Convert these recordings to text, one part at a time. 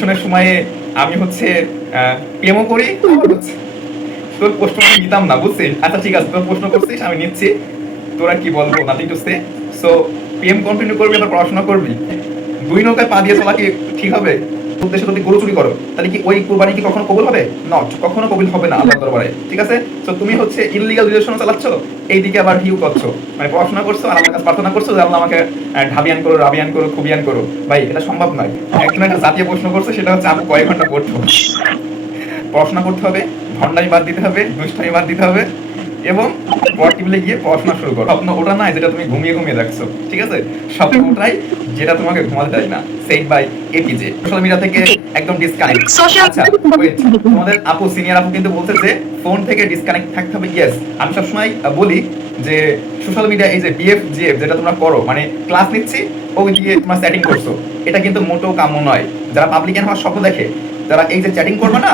অ্যাডমিশনের সময়ে আমি হচ্ছে পিএমও করি, তোর প্রশ্ন আমি নিতাম না, বুঝছিস? আচ্ছা ঠিক আছে, তোর প্রশ্ন করছিস, আমি নিচ্ছি। তোরা কি বলবো, nothing to say. So PM continue করবি, আবার পড়াশোনা করবি। দুই নৌকায় পা দিয়ে চলা কি ঠিক হবে? উদ্দেশ্যে যদি গরু চুরি করো, তাহলে কি ওই কুরবানি কি কখনো কবুল হবে? নট, কখনো কবুল হবে না আল্লাহর দরবারে। ঠিক আছে? তো তুমি হচ্ছে ইললিগাল রিলেশন চালাচ্ছ, এইদিকে আবার হিউ করছো, মানে পড়াশোনা করছো আর আমার কাছে প্রার্থনা করছো যে আল্লাহ আমাকে ঢাবিয়ান করো, রাবিয়ান করো, খুবিয়ান করো। ভাই এটা সম্ভব নয়। একজন একটা জাতীয় প্রশ্ন করছে, সেটা হচ্ছে আপু কয়েক ঘন্টা পড়তে হবে। পড়াশোনা করতে হবে, ভণ্ডামি বাদ দিতে হবে, দুষ্টামি বাদ দিতে হবে, এবং পর টেবিলে গিয়ে পড়াশোনা শুরু করো। স্বপ্ন ওটা নয় যেটা তুমি ঘুমিয়ে ঘুমিয়ে দেখছো, ঠিক আছে? স্বপ্ন ওটাই যেটা তোমাকে ঘুমাতে দেয় না। Said by APJ. Social media থেকে একদম ডিসকানেক্ট। আচ্ছা ওয়েট, তোমাদের আপু, সিনিয়র আপু কিন্তু বলছে যে ফোন থেকে ডিসকানেক্ট থাকতে হবে। ইয়েস, আমি সবসময় বলি যে সোশ্যাল মিডিয়া, এই যে বিএফ জিএফ যেটা তোমরা করো, মানে ক্লাস নিচ্ছি ওই দিকে তোমরা চ্যাটিং করছো, এটা কিন্তু মোটেও কাম্য নয়। যারা পাবলিকান হওয়ার স্বপ্ন দেখে, যারা এই যে চ্যাটিং করবে না,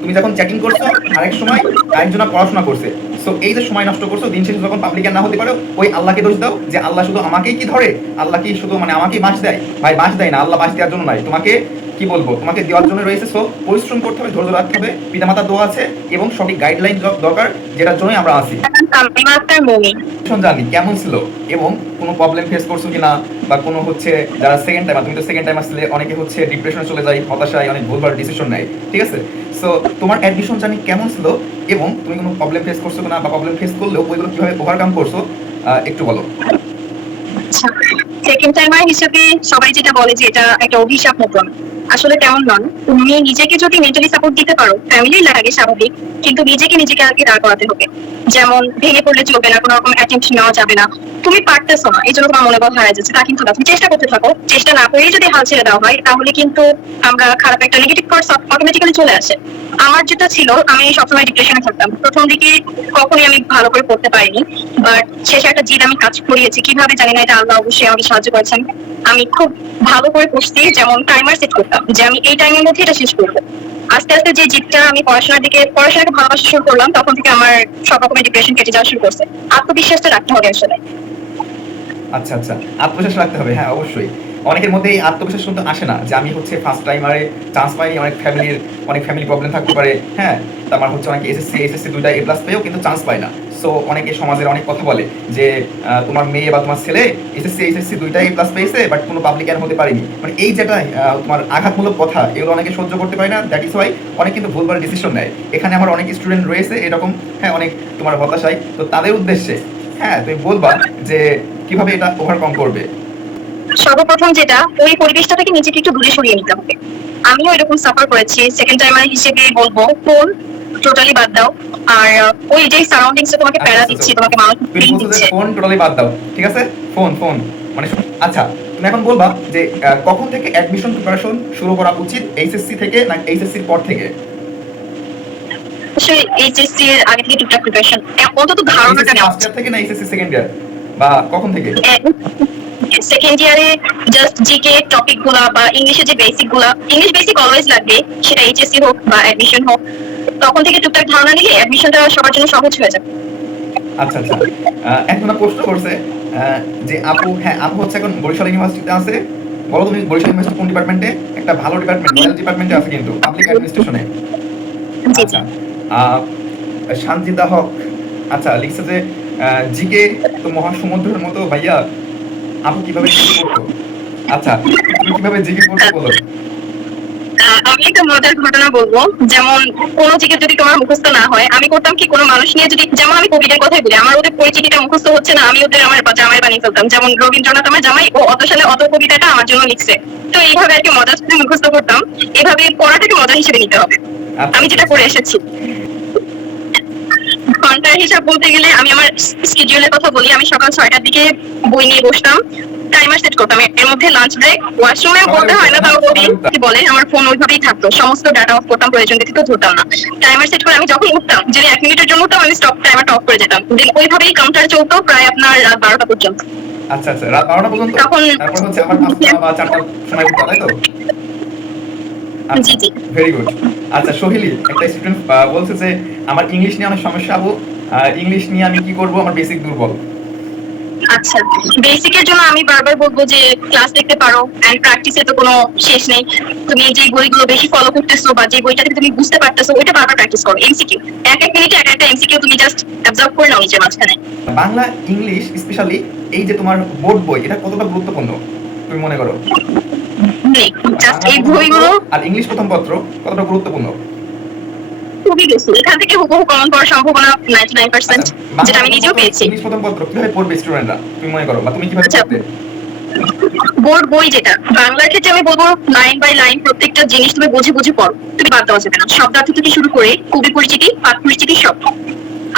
তুমি যখন চ্যাটিং করছো আরেক সময় আরেকজনা পড়াশোনা করছে, সো এই যে সময় নষ্ট করছো, দিন শেষে যখন পাবলিকান না হতে পারো, ওই আল্লাহকে দোষ দাও যে আল্লাহ শুধু আমাকেই কি ধরে, আল্লাহ কি শুধু মানে আমাকেই বাঁশ দেয়? ভাই বাঁশ দেয় না, আল্লাহ বাঁশ দেওয়ার জন্য নয়, তোমাকে কি বলবো, তোমাকে দেওয়ার জন্য রয়েছে। সো পরিশ্রম করতে হবে, ধৈর্য রাখতে হবে, পিতামাতার দোয়া আছে এবং সঠিক গাইডলাইন দরকার, যেটার জন্যই আমরা আছি। জানি কেমন ছিল এবং কোনো প্রবলেম ফেস করছো কিনা, বা কোনো হচ্ছে যারা সেকেন্ড টাইম, তুমি তো সেকেন্ড টাইম আসলে, অনেকে হচ্ছে ডিপ্রেশনে চলে যায়, হতাশায়, অনেক ভুলভাল ডিসিশন নেয়, ঠিক আছে? সো তোমার অ্যাডমিশন জানি কেমন ছিল এবং তুমি কোনো প্রবলেম ফেস করছো কিনা, বা প্রবলেম ফেস করলেও ওইগুলো কিভাবে ওভারকাম করছো, একটু বলো। সেকেন্ড টাইমার হিসেবে সবাই যেটা বলে যে এটা একটা অভিশাপ মতন, আসলে তেমন নন। তুমি নিজেকে যদি মেন্টালি সাপোর্ট দিতে পারো, ফ্যামিলি লাগে স্বাভাবিক, কিন্তু নিজেকে আগে দাঁড় করাতে হবে। যেমন ভেঙে পড়লে চলবে না, কোনো রকম অ্যাটেম্পট নেওয়া যাবে না। তুমি পারতেছো না, এই জন্য তোমার মনোবল হারায় যাচ্ছে, তা কিন্তু না। তুমি চেষ্টা করতে থাকো, চেষ্টা না করেই যদি হাল ছেড়ে দেওয়া হয়, তাহলে কিন্তু আমরা খারাপ একটা নেগেটিভ থটস অটোমেটিক্যালি চলে আসে। আমার যেটা ছিল, আমি সবসময় ডিপ্রেশনে থাকতাম। প্রথম দিকে কখনোই আমি ভালো করে পড়তে পারিনি, বাট শেষে একটা জিদ আমি কাজ করিয়েছি, কিভাবে জানি না, এটা আল্লাহ অবশ্যই আমাকে সাহায্য করেছেন। আমি খুব ভালো করে পড়ছি, যেমন টাইমার সেট করতাম যে আমি এই টাইমের মধ্যে এটা শেষ করবো। আস্তে আস্তে যে জিদটা আমি পড়াশোনাকে ভালোবাসা শুরু করলাম, তখন থেকে আমার সব রকমের ডিপ্রেশন কেটে যাওয়া শুরু করছে। আত্মবিশ্বাসটা রাখতে হবে আসলে। আচ্ছা আচ্ছা, আত্মবিশ্বাস রাখতে হবে, হ্যাঁ অবশ্যই। অনেকের মধ্যে এই আত্মবিশ্বাস কিন্তু আসে না, যে আমি হচ্ছে ফার্স্ট টাইমারে চান্স পাইনি। অনেক ফ্যামিলি প্রবলেম থাকতে পারে, হ্যাঁ। তারপর হচ্ছে অনেকে এসএসসি দুইটা এ প্লাস পেয়েও কিন্তু চান্স পায় না। সো অনেকে সমাজের অনেক কথা বলে যে তোমার মেয়ে বা তোমার ছেলে এসএসসি দুইটা এ প্লাস পেয়েছে, বাট কোনো পাবলিকান হতে পারেনি। মানে এই যেটা তোমার আঘাতমূলক কথা, এগুলো অনেকে সহ্য করতে পারে না। দ্যাট ইজ ওয়াই অনেক কিন্তু ভুলভাল ডিসিশন নেয়। এখানে আমার অনেক স্টুডেন্ট রয়েছে এরকম, হ্যাঁ, অনেক তোমার হতাশায়। তো তাদের উদ্দেশ্যে হ্যাঁ তুমি বলবা যে কিভাবে এটা ওভারকাম করবে। সর্বপ্রথম যেটা, ওই পরিবেশটা থেকে নিজেকে একটু দূরে সরিয়ে নিতে হবে। আমিও এরকম সাফার করেছি। সেকেন্ড টাইমার হিসেবে বলবো, ফোন টোটালি বাদ দাও। আর ওই যে সারাউন্ডিংসে তোমাকে প্যারা দিচ্ছে, তোমাকে মানসিক পেইন দিচ্ছে, ফোন টোটালি বাদ দাও, ঠিক আছে? ফোন ফোন মানে আচ্ছা, তুমি এখন বলবা যে কখন থেকে অ্যাডমিশন প্রিপারেশন শুরু করা উচিত, এইচএসসি থেকে না এইচএসসির পর থেকে? আসলে এইচএসসি এর আগে থেকে টুকটাক প্রিপারেশন, অন্তত ধারণাটা নেওয়া ফার্স্ট ইয়ার থেকে না এইচএসসি সেকেন্ড ইয়ার, বা কখন থেকে? সেকেন্ড ইয়ারে জাস্ট জিকে টপিক গুলা বা ইংলিশের যে বেসিক গুলা, ইংলিশ বেসিক অলওয়েজ লাগবে, সেটা এইচএসসি হোক বা অ্যাডমিশন হোক। তখন থেকে টুকটাক ধারণা নিলে অ্যাডমিশনটা সবার জন্য সহজ হয়ে যাবে। আচ্ছা আচ্ছা, এখন প্রশ্ন করছে যে আপু, হ্যাঁ আপু হচ্ছে এখন বরিশাল ইউনিভার্সিটিতে আছে। বলো তুমি বরিশাল ইউনিভার্সিটি কোন ডিপার্টমেন্টে? একটা ভালো ডিপার্টমেন্ট, রয়্যাল ডিপার্টমেন্টে আছে কিন্তু, পাবলিক অ্যাডমিনিস্ট্রেশনে। আচ্ছা, শান্তিদা হক আচ্ছা লিখছে যে জিকে তো মহাসমুদ্রের মতো ভাইয়া, আপু কিভাবে জিকে করতো? আচ্ছা তুমি কিভাবে জিকে করতে বলো। আমি একটা মজার ঘটনা বলবো। যেমন কোনো জিকে যদি তোমার মুখস্থ না হয়, আমি করতাম কি, কোনো মানুষ নিয়ে যদি, যেমন আমি কবিদের কথাই বলি, আমার ওদের পরিচিতিটা মুখস্থ হচ্ছে না, আমি ওদের আমার জামাই বানিয়ে ফেলতাম। যেমন রবীন্দ্রনাথ আমার জামাই, ও অত সালে অত কবিতাটা আমার জন্য লিখছে। তো এইভাবে আর কি মজার সাথে মুখস্থ করতাম। এভাবে পড়াটাকে মজা হিসেবে নিতে হবে, আমি যেটা করে এসেছি। ঘন্টার হিসাব বলতে গেলে, আমি আমার শিডিউলের কথা বলি। আমি সকাল 6টার দিকে বই নিয়ে বসতাম, টাইমার সেট করতাম। এর মধ্যে লাঞ্চ ব্রেক, ওয়াশরুমে বলতে হয় না, তাও বলি কি বলে, আমার ফোন ওইভাবেই থাকতো। সমস্ত ডাটা অফ করতাম, প্রয়োজন ব্যতীত ধরতাম না। টাইমার সেট করে আমি যখন উঠতাম, যদি 1 মিনিটের জন্য উঠতাম, আমি টাইমারটা অফ করে যেতাম। দেন ওইভাবেই কাউন্টার চলতো প্রায় আপনার রাত 12টা পর্যন্ত। আচ্ছা আচ্ছা, রাত 12টা পর্যন্ত। তারপর হচ্ছে আবার 5টা বা 4টার সময় উঠতা, তাই তো? জি জি। Very good. আচ্ছা সোহিলি, একটা স্টুডেন্ট বলছে যে আমার ইংলিশ নিয়ে অনেক সমস্যা, আপু ইংলিশ নিয়ে আমি কি করব, আমার বেসিক দুর্বল। আচ্ছা, বেসিকের জন্য আমি বারবার বলবো যে ক্লাস দেখতে পারো, এন্ড প্র্যাকটিসে তো কোনো শেষ নেই। তুমি যে বইগুলো বেশি ফলো করতেছো বা যে বইটা থেকে তুমি বুঝতে পারতেছো ওইটা বারবার প্র্যাকটিস করো। এমসিকিউ এক এক মিনিটে এক একটা এমসিকিউ তুমি জাস্ট অ্যাবজর্ব করে নাও নিজের মাঝখানে। বাংলা ইংলিশ স্পেশালি এই যে তোমার বোর্ড বই, এটা কতটা গুরুত্বপূর্ণ তুমি মনে করো? জাস্ট এই বইগুলো আর ইংলিশ প্রথম পত্র কতটা গুরুত্বপূর্ণ? খুবই বেশি, এখান থেকে হুবহু কমন পাওয়ার সম্ভাবনা 99%, যেটা আমি নিজেও পেয়েছি। ইংলিশ প্রথম পত্র কিভাবে পড়বে স্টুডেন্টরা তুমি মনে করো, বা তুমি কিভাবে পড়তে? বোর্ড বই যেটা, বাংলার ক্ষেত্রে আমি বলবো লাইন বাই লাইন প্রত্যেকটা জিনিস তুমি বুঝে বুঝে পড়ো, তুমি বাদ দেওয়া যাবে না। শব্দার্থ থেকে শুরু করে কবি পরিচিতি, পাঠ পরিচিতি সব।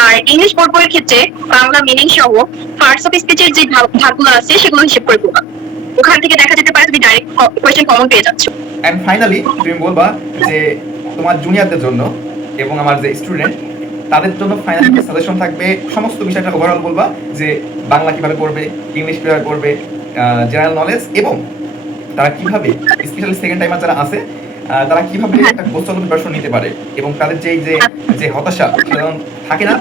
আর ইংলিশ বোর্ড বইয়ের ক্ষেত্রে বাংলা মিনিং সহ পার্টস অফ স্পিচের যে ভাগগুলো আছে সেগুলো হিসেব করে পড়বা। ওখান থেকে দেখা যেতে পারে তুমি ডাইরেক্ট কোয়েশ্চেন কমন পেয়ে যাচ্ছ। এন্ড ফাইনালি তুমি বলবা যে তোমার জুনিয়রদের জন্য এবং আমার যে স্টুডেন্ট তাদের জন্য ফাইনালি সাজেশন থাকবে, সমস্ত বিষয়টা ওভারঅল বলবা যে বাংলা কিভাবে পড়বে, ইংলিশ কিভাবে পড়বে, জেনারেল নলেজ, এবং তারা কিভাবে স্পেশালি সেকেন্ড টাইমার যারা আছে তারা কিভাবে একটা গোছানো প্রিপারেশন নিতে পারে, এবং তাদের যে হতাশা সেটা থাকে না,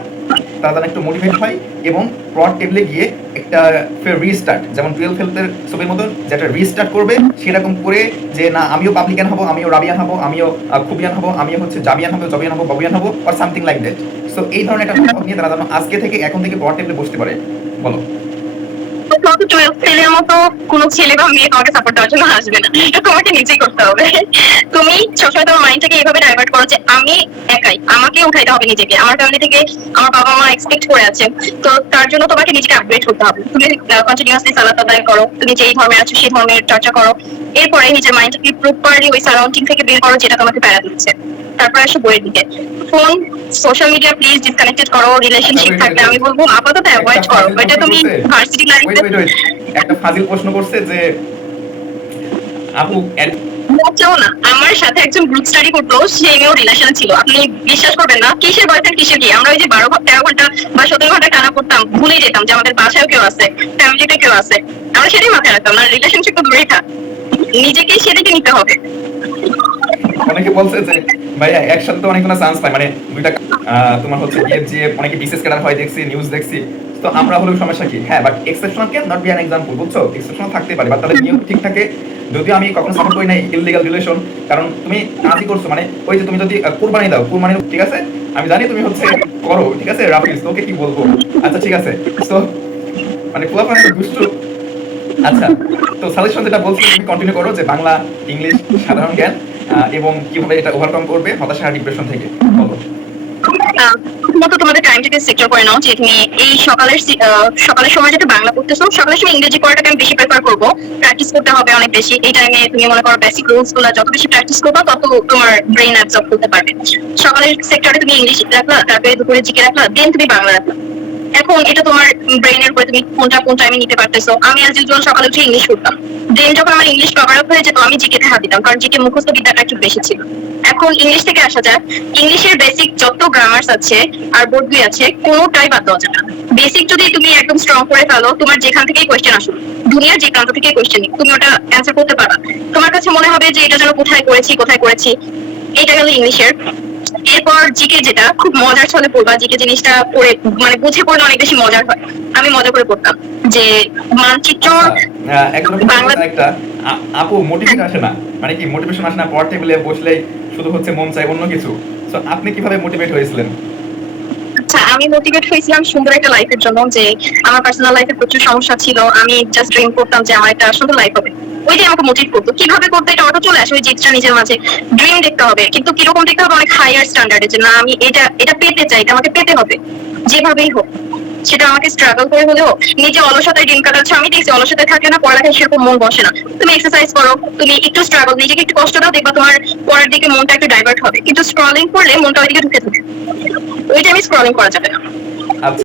তারা যেন একটু মোটিভেট হয় এবং প্রড টেবিলে গিয়ে একটা ফের রিস্টার্ট, যেমন 12 ফেলতের ছবির মতন যেটা রিস্টার্ট করবে সেরকম করে, যে না আমিও পাবলিকান হব, আমিও রাবিয়ান হব, আমিও খুবিয়ান হব, আমিও হচ্ছে জাবিয়ান হব, জবিয়ান হব, ববিয়ান হব, or something like that. So এই ধরনের একটা মত নিয়ে তারা যেন আজকে থেকে এখন থেকে প্রড টেবিলে বসতে পারে। বলো। ছেলের মতো কোনো ছেলে বা মেয়ে তোমাকে সাপোর্ট দেওয়ার জন্য আসবে না, এটা তোমাকে নিজেই করতে হবে। তুমি সবসময় তোমার মাইন্ডটাকে এইভাবে ডাইভার্ট করো যে আমি একাই, আমাকে উঠাইতে হবে নিজেকে, আমার ফ্যামিলি থেকে আমার বাবা মা এক্সপেক্ট করে আছে, তো তার জন্য তোমাকে নিজেকে আপগ্রেড করতে হবে। তুমি কন্টিনিউয়াসলি সালাত আদায় করো, তুমি যেই ধর্মে আছো সেই ধর্মের চর্চা করো, এরপরে নিজের মাইন্ডটাকে প্রপারলি ওই সারাউন্ডিং থেকে বের করো যেটা তোমাকে প্যারা দিচ্ছে। তারপর আসো বইয়ের দিকে। Phone, social media please disconnected করো। রিলেশনশিপ থাকলে আমি বলবো আপাতত অ্যাভয়েড করো। এটা তুমি ভার্সিটি লাইফে একটা ফাজিল প্রশ্ন করছে যে আপু চাও না, আমার সাথে একজন গ্রুপ স্টাডি করতো, সে মেয়েও রিলেশনে ছিল। আপনি বিশ্বাস করবেন না, কিসের বয়ফ্রেন্ড কিসের কি, আমরা ওই যে 12-13 ঘন্টা বা 17 ঘন্টা টানা করতাম, ভুলে যেতাম যে আমাদের বাসায়ও কেউ আছে, ফ্যামিলিতে কেউ আছে। আমরা সেটাই মাথায় রাখতাম না, রিলেশনশিপ তো দূরেই থাক, নিজেকে সেদিকে নিতে হবে। অনেকে বলছে যে ভাইয়া একসাথে তো অনেকগুলো চান্স পায়, মানে দুইটা তোমার হচ্ছে বিএফ যে অনেকে বিসিএস ক্যাডার হয় দেখছি, নিউজ দেখছি, তো আমরা হলেও সমস্যা কি? হ্যাঁ, but exceptional can not be an example, বুঝছো? এক্সেপশনাল থাকতে পারে, বাট তাহলে নিয়ম ঠিক থাকে। যদিও আমি কখনো সাপোর্ট করি না ইললিগাল রিলেশন, কারণ তুমি কাজই করছো, মানে ওই যে তুমি যদি কুরবানি দাও, কুরবানি ঠিক আছে, আমি জানি তুমি হচ্ছে করো, ঠিক আছে রাফিজ, তোকে কি বলবো, আচ্ছা ঠিক আছে। সো মানে পুরোপুরি দুষ্ট। আচ্ছা, তো সাজেশন যেটা বলছো তুমি কন্টিনিউ করো, যে বাংলা ইংলিশ সাধারণ জ্ঞান এবং কিভাবে এটা ওভারকাম করবে হতাশা আর ডিপ্রেশন থেকে, বলো। প্রথমত তোমাদের টাইমটাকে সিকিউর করে নাও, যে তুমি এই সকালের সময় যেটা বাংলা পড়তেছো, সকালের সময় ইংরেজি পড়াটাকে আমি বেশি প্রেফার করবো। প্র্যাকটিস করতে হবে অনেক বেশি। এই টাইমে তুমি মনে করো বেসিক রুলস গুলো যত বেশি প্র্যাকটিস করবে তত তোমার ব্রেন অ্যাবজর্ব করতে পারবে। সকালের সেক্টরে তুমি ইংলিশ রাখলা, তারপরে দুপুরে জিকে রাখলা, দেন তুমি বাংলা রাখলা। এখন এটা তোমার ব্রেইনের উপরে, তুমি কোনটা কোন টাইমে নিতে পারতেছো। আমি আজ ইউজুয়াল সকালে উঠে ইংলিশ পড়তাম, দেন যখন আমার ইংলিশ কভার আপ হয়ে যেত আমি জিকেতে হাত দিতাম, কারণ জিকে মুখস্থ বিদ্যাটা একটু বেশি ছিল। এখন ইংলিশ থেকে আসা যাক, ইংলিশের বেসিক যত গ্রামার্স আছে আর বোর্ড বই আছে কোনোটাই বাদ দেওয়া যাবে না। বেসিক যদি তুমি একদম স্ট্রং করে ফেলো, তোমার যেখান থেকেই কোয়েশ্চেন আসুক, দুনিয়ার যে প্রান্ত থেকে কোয়েশ্চেন নিক, তুমি ওটা অ্যান্সার করতে পারবা। তোমার কাছে মনে হবে যে এটা যেন কোথায় করেছি। এটা গেল ইংলিশের। এরপর জিকে, যেটা খুব মজার ছলে পড়বা। জিকে জিনিসটা পড়ে মানে বুঝে পড়লে অনেক বেশি মজার হয়। আমি মজা করে পড়তাম যে মানচিত্র বাংলা। একটা আপু মোটিভেশন আসে না, মানে কি মোটিভেশন আসে না পড় টেবিলে বসলেই শুধু হচ্ছে মন চাই অন্য কিছু। সো আপনি কিভাবে মোটিভেট হয়েছিলেন? আচ্ছা, আমি মোটিভেট হয়েছিলাম সুন্দর একটা লাইফের জন্য, যে আমার পার্সোনাল লাইফে প্রচুর সমস্যা ছিল। আমি জাস্ট ড্রিম করতাম যে আমার একটা সুন্দর লাইফ হবে। ওইটাই আমাকে মোটিভ করতো। কিভাবে করতে এটা অটো চলে আসে, ওই জিতটা নিজের মাঝে। ড্রিম দেখতে হবে, কিন্তু কিরকম দেখতে হবে, অনেক হাইয়ার স্ট্যান্ডার্ডে, যে না আমি এটা পেতে চাই, এটা আমাকে পেতে হবে যেভাবেই হোক। সেটা আমাকে স্ট্রাগল করে হলেও। নিজে অলসতায় দিন কাটাচ্ছ, আমি দেখছি অলসতায় থাকলে না পড়ালেখায় সেরকম মন বসে না। তুমি এক্সারসাইজ করো, তুমি একটু স্ট্রাগল, নিজেকে একটু কষ্ট দাও, দেখবা তোমার পড়ার দিকে মনটা একটু ডাইভার্ট হবে। কিন্তু স্ক্রলিং করলে মনটা ওইদিকে ঢুকে থাকে, ওইটা আমি স্ক্রলিং করা যাবে না।